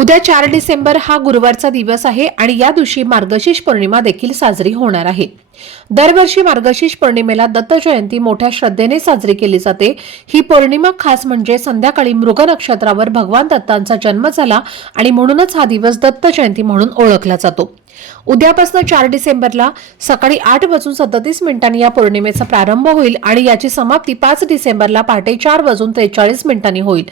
उद्या चार डिसेंबर हा गुरुवारचा दिवस आहे आणि या दिवशी मार्गशीर्ष पौर्णिमा देखील साजरी होणार आहे. दरवर्षी मार्गशीर्ष पौर्णिमेला दत्त जयंती मोठ्या श्रद्धेने साजरी केली जाते. ही पौर्णिमा खास म्हणजे संध्याकाळी मृग नक्षत्रावर भगवान दत्तांचा जन्म झाला आणि म्हणूनच हा दिवस दत्त जयंती म्हणून ओळखला जातो. उद्यापासून चार डिसेंबरला सकाळी आठ वाजून सदतीस मिनिटांनी या पौर्णिमेचा प्रारंभ होईल आणि याची समाप्ती पाच डिसेंबरला पहाटे चार वाजून त्रेचाळीस मिनिटांनी होईल.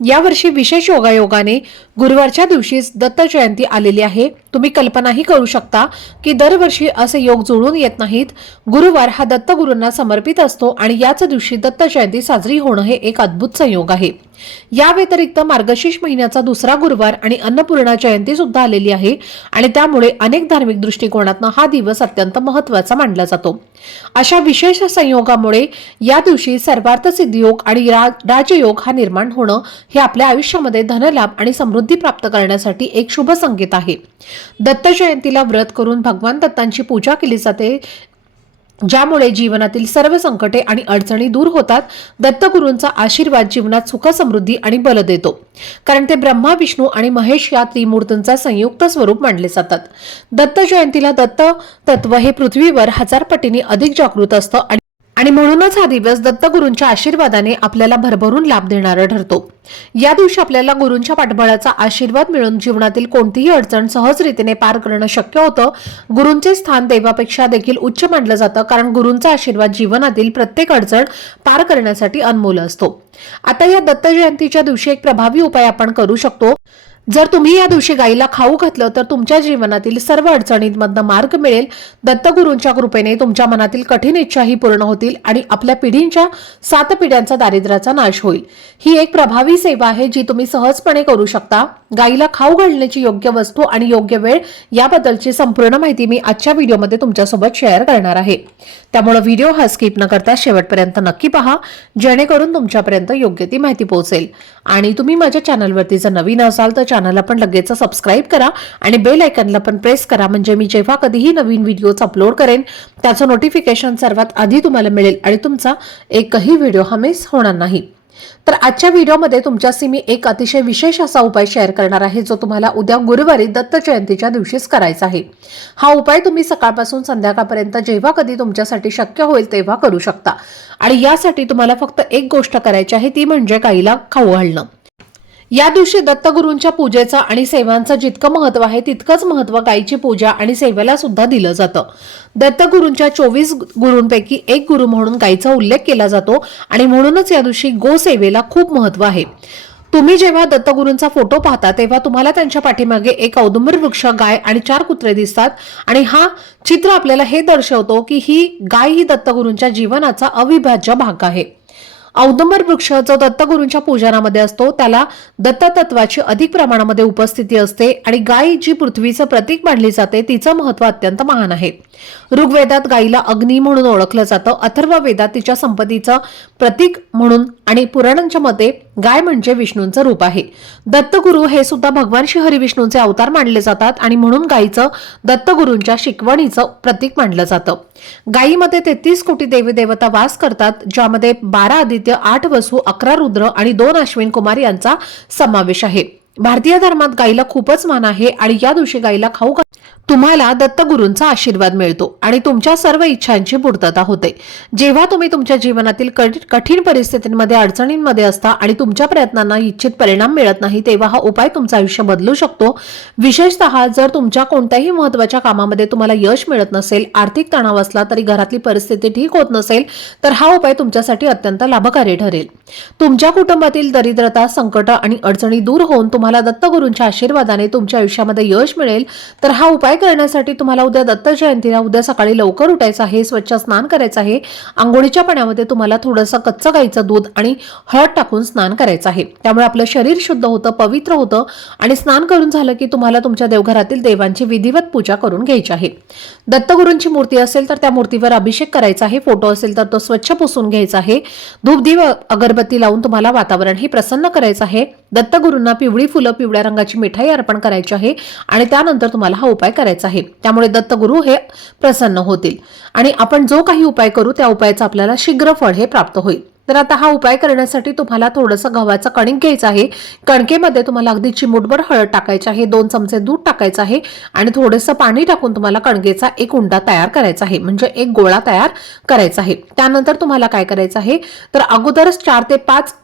यावर्षी विशेष योगायोगाने गुरुवारच्या दिवशीच दत्त जयंती आलेली आहे. तुम्ही कल्पनाही करू शकता की दरवर्षी असे योग जुळून येत नाहीत. गुरुवार हा दत्तगुरूंना समर्पित असतो आणि याच दिवशी दत्त जयंती साजरी होणं हे एक अद्भुत संयोग आहे. या व्यतिरिक्त मार्गशीर्ष महिन्याचा दुसरा गुरुवार आणि अन्नपूर्णा जयंती सुद्धा आलेली आहे आणि त्यामुळे अनेक धार्मिक दृष्टिकोनातून हा दिवस अत्यंत महत्त्वाचा मानला जातो. अशा विशेष संयोगामुळे या दिवशी सर्वार्थ सिद्धियोग आणि रा- राजयोग हा निर्माण होणं हे आपल्या आयुष्यामध्ये धनलाभ आणि समृद्धी प्राप्त करण्यासाठी एक शुभ संकेत आहे. दत्त जयंतीला व्रत करून भगवान दत्तांची पूजा केली जाते ज्यामुळे जीवनातील सर्व संकटे आणि अडचणी दूर होतात. दत्तगुरूंचा आशीर्वाद जीवनात सुख समृद्धी आणि बल देतो. कारण ते ब्रह्मा विष्णू आणि महेश या त्रिमूर्तींचा संयुक्त स्वरूप मानले जातात. दत्त जयंतीला दत्त तत्व हे पृथ्वीवर हजार पटीने अधिक जागृत असतं आणि आणि म्हणूनच हा दिवस दत्तगुरूंच्या आशीर्वादाने आपल्याला भरभरून लाभ देणारा ठरतो. या दिवशी आपल्याला गुरूंच्या पाठबळाचा आशीर्वाद मिळून जीवनातील कोणतीही अडचण सहजरीतीने पार करणं शक्य होतं. गुरूंचे स्थान देवापेक्षा देखील उच्च मानलं जातं कारण गुरूंचा आशीर्वाद जीवनातील प्रत्येक अडचण पार करण्यासाठी अनमोल असतो. आता या दत्त जयंतीच्या दिवशी एक प्रभावी उपाय आपण करू शकतो. जर तुम्ही या दिवशी गाईला खाऊ घातलं तर तुमच्या जीवनातील सर्व अडचणींमधनं मार्ग मिळेल. दत्तगुरूंच्या कृपेने तुमच्या मनातील कठीण इच्छाही पूर्ण होतील आणि आपल्या पिढींच्या सात पिढ्यांचा दारिद्र्याचा नाश होईल. ही एक प्रभावी सेवा आहे जी तुम्ही सहजपणे करू शकता. गाईला खाऊ घालण्याची योग्य वस्तू आणि योग्य वेळ याबद्दलची संपूर्ण माहिती मी आजच्या व्हिडिओमध्ये तुमच्यासोबत शेअर करणार आहे. त्यामुळे व्हिडिओ हा स्किप न करता शेवटपर्यंत नक्की पहा जेणेकरून तुमच्यापर्यंत योग्य ती माहिती पोहोचेल. आणि तुम्ही माझ्या चॅनलवरती जर नवीन असाल तर चॅनलला पण लगेच सबस्क्राईब करा आणि बेल आयकनला पण प्रेस करा. म्हणजे मी जेव्हा कधीही नवीन व्हिडिओज अपलोड करेन त्याचं नोटिफिकेशन सर्वात आधी तुम्हाला मिळेल आणि तुमचा एकही व्हिडिओ हा मिस होणार नाही. तर आजच्या व्हिडिओमध्ये तुमच्याशी मी एक अतिशय विशेष असा उपाय शेअर करणार आहे जो तुम्हाला उद्या गुरुवारी दत्त जयंतीच्या दिवशीच करायचा आहे. हा उपाय तुम्ही सकाळपासून संध्याकाळपर्यंत जेव्हा कधी तुमच्यासाठी शक्य होईल तेव्हा करू शकता. आणि यासाठी तुम्हाला फक्त एक गोष्ट करायची आहे ती म्हणजे गाईला खाऊ घालणं. या दिवशी दत्तगुरूंच्या पूजेचं आणि सेवांचं जितकं महत्त्व आहे तितकंच महत्त्व गायीची पूजा आणि सेवेला सुद्धा दिलं जातं. दत्तगुरूंच्या चोवीस गुरूंपैकी एक गुरु म्हणून गायीचा उल्लेख केला जातो आणि म्हणूनच या दिवशी गोसेवेला खूप महत्त्व आहे. तुम्ही जेव्हा दत्तगुरूंचा फोटो पाहता तेव्हा तुम्हाला त्यांच्या पाठीमागे एक औदुंबर वृक्ष गाय आणि चार कुत्रे दिसतात आणि हा चित्र आपल्याला हे दर्शवतो की ही गाय ही दत्तगुरूंच्या जीवनाचा अविभाज्य भाग आहे. औदंबर वृक्ष जो दत्तगुरूंच्या पूजनामध्ये असतो त्याला दत्ततत्वाची अधिक प्रमाणामध्ये उपस्थिती असते आणि गाय जी पृथ्वीचं प्रतीक मानली जाते तिचं महत्त्व अत्यंत महान आहे. ऋग्वेदात गायीला अग्नी म्हणून ओळखलं जातं. अथर्व वेदात तिच्या संपत्तीचं प्रतीक म्हणून आणि पुराणांच्या मते गाय म्हणजे विष्णूंचं रूप आहे. दत्तगुरू हे सुद्धा भगवान श्री हरिविष्णूंचे अवतार मानले जातात आणि म्हणून गायीचं दत्तगुरूंच्या शिकवणीचं प्रतीक मानलं जातं. गायीमध्ये तेहतीस कोटी देवी देवता वास करतात ज्यामध्ये बारा आदित्य आठ वसू अकरा रुद्र आणि दोन अश्विन कुमार यांचा समावेश आहे. भारतीय धर्मात गायीला खूपच मान आहे आणि या दिवशी गायीला खाऊ तुम्हाला दत्तगुरूंचा आशीर्वाद मिळतो आणि तुमच्या सर्व इच्छांची पूर्तता होते. जेव्हा तुम्ही तुमच्या जीवनातील कठीण परिस्थितींमध्ये अडचणींमध्ये असता आणि तुमच्या प्रयत्नांना इच्छित परिणाम मिळत नाही तेव्हा हा उपाय तुमचं आयुष्य बदलू शकतो. विशेषतः जर तुमच्या कोणत्याही महत्त्वाच्या कामामध्ये तुम्हाला यश मिळत नसेल आर्थिक तणाव असला तरी घरातली परिस्थिती ठीक होत नसेल तर हा उपाय तुमच्यासाठी अत्यंत लाभकारी ठरेल. तुमच्या कुटुंबातील दरिद्रता संकट आणि अडचणी दूर होऊन तुम्हाला दत्तगुरूंच्या आशीर्वादाने तुमच्या आयुष्यामध्ये यश मिळेल तर हा उपाय काय करण्यासाठी तुम्हाला उद्या दत्त जयंतीला उद्या सकाळी लवकर उठायचं आहे स्वच्छ स्नान करायचं आहे आंघोळीच्या पाण्यामध्ये तुम्हाला थोडंसं कच्चं गाईचं दूध आणि हळद टाकून स्नान करायचं आहे. त्यामुळे आपलं शरीर शुद्ध होतं पवित्र होतं आणि स्नान करून झालं की तुम्हाला तुमच्या देवघरातील देवांची विधिवत पूजा करून घ्यायची आहे. दत्तगुरूंची मूर्ती असेल तर त्या मूर्तीवर अभिषेक करायचा आहे फोटो असेल तर तो स्वच्छ पुसून घ्यायचा आहे. धूपदीप अगरबत्ती लावून तुम्हाला वातावरण हे प्रसन्न करायचं आहे. दत्तगुरूंना पिवळी फुलं पिवळ्या रंगाची मिठाई अर्पण करायची आहे आणि त्यानंतर तुम्हाला हा उपाय करायचा आहे. त्यामुळे दत्तगुरू हे प्रसन्न होतील. आणि आपण जो काही उपाय करू त्या उपायाचं आपल्याला शीघ्र फळ हे प्राप्त होईल. तर आता हा उपाय करण्यासाठी तुम्हाला थोडंसं गव्हाचं कणिक घ्यायचं आहे. कणकेमध्ये तुम्हाला अगदी चिमूटभर हळद टाकायची आहे दोन चमचे दूध टाकायचं आहे आणि थोडंसं पाणी टाकून तुम्हाला कणकेचा एक उंडा तयार करायचा आहे म्हणजे एक गोळा तयार करायचा आहे. त्यानंतर तुम्हाला काय करायचं आहे तर अगोदरच चार ते पाच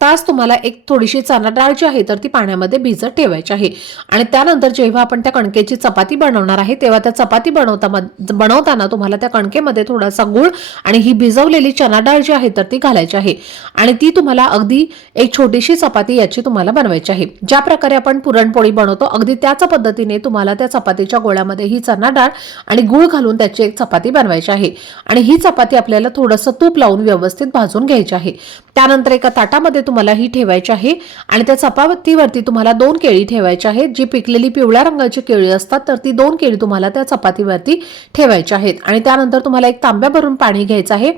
तास तुम्हाला एक थोडीशी चणा डाळ जी आहे तर ती पाण्यामध्ये भिजत ठेवायची आहे. आणि त्यानंतर जेव्हा आपण त्या कणकेची चपाती बनवणार आहे तेव्हा त्या चपाती बनवता बनवताना तुम्हाला त्या कणकेमध्ये थोडासा गुळ आणि ही भिजवलेली चणा डाळ जी आहे तर ती घालायची आहे. आणि ती तुम्हाला अगदी एक छोटीशी चपाती याची तुम्हाला बनवायची आहे. ज्या प्रकारे आपण पुरणपोळी बनवतो अगदी त्याच पद्धतीने तुम्हाला त्या चपातीच्या गोळ्यामध्ये ही चणा डाळ आणि गुळ घालून त्याची एक चपाती बनवायची आहे. आणि ही चपाती आपल्याला थोडंसं तूप लावून व्यवस्थित भाजून घ्यायची आहे. त्यानंतर एका ताटामध्ये तुम्हाला ही ठेवायची आहे आणि त्या चपातीवरती तुम्हाला दोन केळी ठेवायची आहेत. जी पिकलेली पिवळ्या रंगाची केळी असतात तर ती दोन केळी तुम्हाला त्या चपातीवरती ठेवायची आहेत. आणि त्यानंतर तुम्हाला एक तांब्या भरून पाणी घ्यायचं आहे.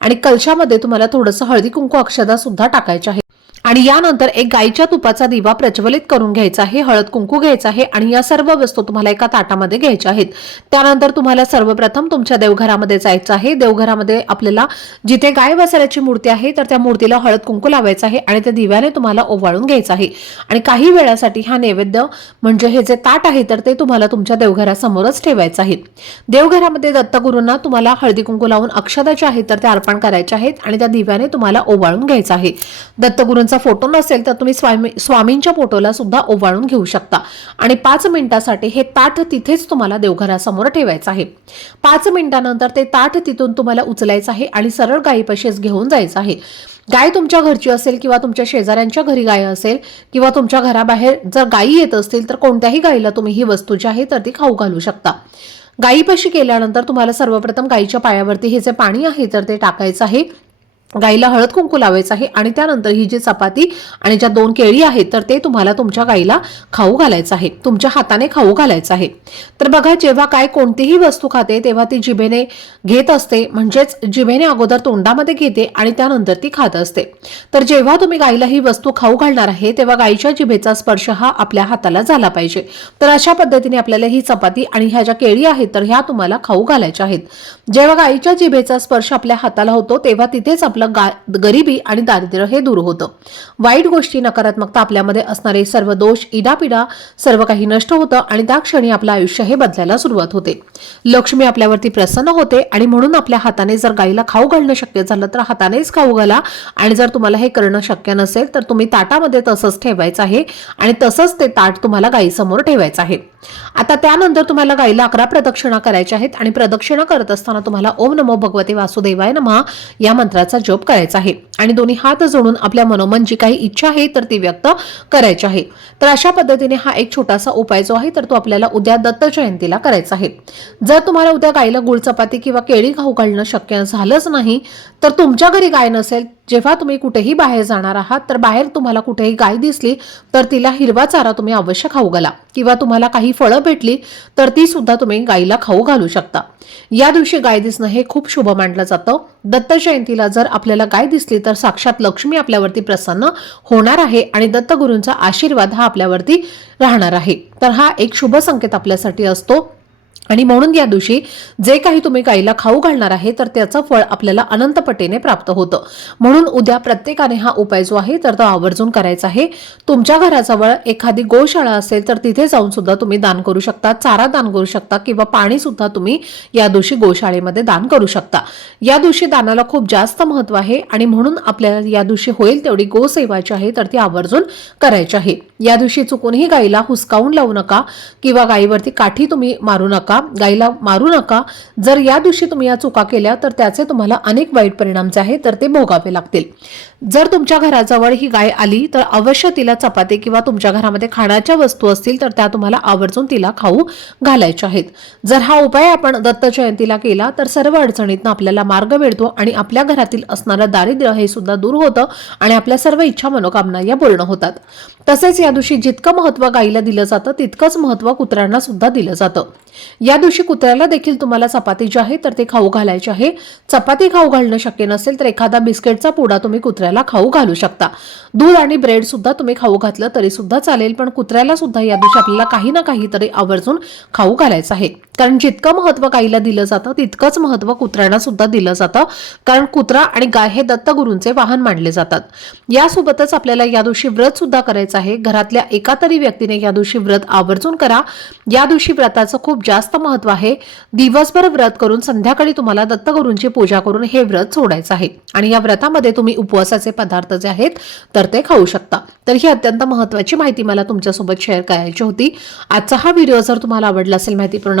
आणि कलशामध्ये तुम्हाला थोडंसं हळदी कुंकू अक्षदा सुद्धा टाकायचे आहे आणि यानंतर एक गाईच्या तुपाचा दिवा प्रज्वलित करून घ्यायचा आहे हळद कुंकू घ्यायचा आहे आणि या सर्व वस्तू तुम्हाला एका ताटामध्ये घ्यायच्या आहेत. त्यानंतर तुम्हाला सर्वप्रथम तुमच्या देवघरामध्ये जायचं आहे. देवघरामध्ये आपल्याला जिथे गाय बसऱ्याची मूर्ती आहे तर त्या मूर्तीला हळद कुंकू लावायचं आहे आणि त्या दिव्याने तुम्हाला ओवाळून घ्यायचं आहे. आणि काही वेळासाठी हा नैवेद्य म्हणजे हे जे ताट आहे तर ते तुम्हाला तुमच्या देवघरासमोरच ठेवायचं आहे. देवघरामध्ये दत्तगुरूंना तुम्हाला हळदी कुंकू लावून अक्षदा जे आहेत तर ते अर्पण करायचे आहेत आणि त्या दिव्याने तुम्हाला ओवाळून घ्यायचं आहे. दत्तगुरूंचा फोटो नसेल तर तुम्ही स्वामी स्वामींच्या फोटोला सुद्धा ओवाळून घेऊ शकता. आणि पाच मिनिटासाठी हे ताट तिथेच तुम्हाला देवघरासमोर ठेवायचं आहे. पाच मिनिटानंतर ते ताट तिथून तुम्हाला उचलायचं आहे आणि सरळ गायीपाशीच घेऊन जायचं आहे. गाय तुमच्या घरची असेल किंवा तुमच्या शेजाऱ्यांच्या घरी गाय असेल किंवा तुमच्या घराबाहेर जर गायी येत असतील तर कोणत्याही गायीला तुम्ही ही वस्तू जी आहे तर ती खाऊ घालू शकता. गायीपाशी केल्यानंतर तुम्हाला सर्वप्रथम गायीच्या पायावरती हे जे पाणी आहे तर ते टाकायचं आहे. गाईला हळद कुंकू लावायचं आहे आणि त्यानंतर ही जी चपाती आणि ज्या दोन केळी आहेत तर ते तुम्हाला तुमच्या गाईला खाऊ घालायचं आहे. तुमच्या हाताने खाऊ घालायचं आहे. तर बघा जेव्हा काय कोणतीही वस्तू खाते तेव्हा ती जिभेने घेत असते. म्हणजेच जिभेने अगोदर तोंडामध्ये घेते आणि त्यानंतर ती खात असते. तर जेव्हा तुम्ही गाईला ही वस्तू खाऊ घालणार आहे तेव्हा गाईच्या जिभेचा स्पर्श हा आपल्या हाताला झाला पाहिजे. तर अशा पद्धतीने आपल्याला ही चपाती आणि ह्या ज्या केळी आहेत तर ह्या तुम्हाला खाऊ घालायच्या आहेत. जेव्हा गाईच्या जिभेचा स्पर्श आपल्या हाताला होतो तेव्हा तिथेच आपलं गा गरिबी आणि दारिद्र्य हे दूर होतं. वाईट गोष्टी नकारात्मकता आपल्यामध्ये असणारे सर्व दोष इडापिडा सर्व काही नष्ट होतं आणि त्या क्षणी आपलं आयुष्य हे बदलायला सुरुवात होते. लक्ष्मी आपल्यावरती प्रसन्न होते आणि म्हणून आपल्या हाताने जर गाईला खाऊ घालणं शक्य झालं तर हातानेच खाऊ घाला आणि जर तुम्हाला हे करणं शक्य नसेल तर तुम्ही ताटामध्ये तसंच ठेवायचं आहे आणि तसंच ते ताट तुम्हाला गाईसमोर ठेवायचं आहे. आता त्यानंतर तुम्हाला गाईला अकरा प्रदक्षिणा करायच्या आहेत आणि प्रदक्षिणा करत असताना तुम्हाला ओम नमो भगवते वासुदेवाय नमः या मंत्राचा जप करायचा आहे. आणि दोन्ही हात जोडून आपल्या मनोमन जी काही इच्छा आहे तर ती व्यक्त करायची आहे. तर अशा पद्धतीने हा एक छोटासा उपाय जो आहे तर तो आपल्याला उद्या दत्त जयंतीला करायचा आहे. जर तुम्हाला उद्या गाईला गुळ चपाती किंवा केळी खाऊ घालणं शक्य झालंच नाही तर तुमच्या घरी गाय नसेल जेव्हा तुम्ही कुठेही बाहेर जाणार आहात तर बाहेर तुम्हाला कुठेही गाय दिसली तर तिला हिरवा चारा तुम्ही अवश्य खाऊ घाला. किंवा तुम्हाला काही फळं भेटली तर ती सुद्धा तुम्ही गायीला खाऊ घालू शकता. या दिवशी गाय दिसणं हे खूप शुभ मानलं जातं. दत्त जयंतीला जर आपल्याला गाय दिसली तर साक्षात लक्ष्मी आपल्यावरती प्रसन्न होणार आहे आणि दत्तगुरूंचा आशीर्वाद हा आपल्यावरती राहणार आहे. तर हा एक शुभ संकेत आपल्यासाठी असतो. आणि म्हणून या दिवशी जे काही तुम्ही गाईला खाऊ घालणार आहे तर त्याचं फळ आपल्याला अनंतपटीने प्राप्त होतं. म्हणून उद्या प्रत्येकाने हा उपाय जो आहे तर तो आवर्जून करायचा आहे. तुमच्या घराजवळ एखादी गोशाळा असेल तर तिथे जाऊन सुद्धा तुम्ही दान करू शकता चारा दान करू शकता किंवा पाणी सुद्धा तुम्ही या दिवशी गोशाळेमध्ये दान करू शकता. या दिवशी दानाला खूप जास्त महत्त्व आहे आणि म्हणून आपल्याला या दिवशी होईल तेवढी गोसेवा आहे तर ती आवर्जून करायची आहे. या दिवशी चुकूनही गाईला हुसकावून लावू नका किंवा गाईवरती काठी तुम्ही मारू नका. नका गायीला मारू नका. जर या दिवशी तुम्ही या चुका केल्या तर त्याचे तुम्हाला अनेक वाईट परिणाम जे आहेत तर ते भोगावे लागतील. जर तुमच्या घराजवळ ही गाय आली तर अवश्य तिला चपाती किंवा तुमच्या घरामध्ये खाण्याच्या वस्तू असतील तर त्या तुम्हाला आवर्जून तिला खाऊ घालायच्या आहेत. जर हा उपाय आपण दत्त जयंतीला केला तर सर्व अडचणीतनं आपल्याला मार्ग मिळतो आणि आपल्या घरातील असणारं दारिद्र्य हे सुद्धा दूर होतं आणि आपल्या सर्व इच्छा मनोकामना या पूर्ण होतात. तसेच या दिवशी जितकं महत्त्व गाईला दिलं जातं तितकंच महत्त्व कुत्र्यांना सुद्धा दिलं जातं. या दिवशी कुत्र्याला देखील तुम्हाला चपाती जी आहे तर ते खाऊ घालायचे आहे. चपाती खाऊ घालणं शक्य नसेल तर एखादा बिस्किटचा पुडा तुम्ही कुत्र्याला खाऊ घालू शकता. दूध आणि ब्रेड सुद्धा तुम्ही खाऊ घातलं तरी सुद्धा चालेल पण कुत्र्याला सुद्धा या दिवशी आपल्याला काही ना काहीतरी आवर्जून खाऊ घालायचं आहे. कारण जितकं महत्त्व गाईला दिलं जातं तितकंच महत्त्व कुत्र्यांना सुद्धा दिलं जातं. कारण कुत्रा आणि गाय हे दत्तगुरूंचे वाहन मानले जातात. यासोबतच आपल्याला या दिवशी व्रत सुद्धा करायचं आहे. घरातल्या एका तरी व्यक्तीने या दिवशी व्रत आवर्जून करा. या दिवशी व्रताचं खूप जास्त महत्त्व आहे. दिवसभर व्रत करून संध्याकाळी तुम्हाला दत्तगुरूंची पूजा करून हे व्रत सोडायचं आहे. आणि या व्रतामध्ये तुम्ही उपवासाचे पदार्थ जे आहेत तर ते खाऊ शकता. तर ही अत्यंत महत्वाची माहिती मला तुमच्यासोबत शेअर करायची होती. आजचा हा व्हिडिओ जर तुम्हाला आवडला असेल माहितीपूर्ण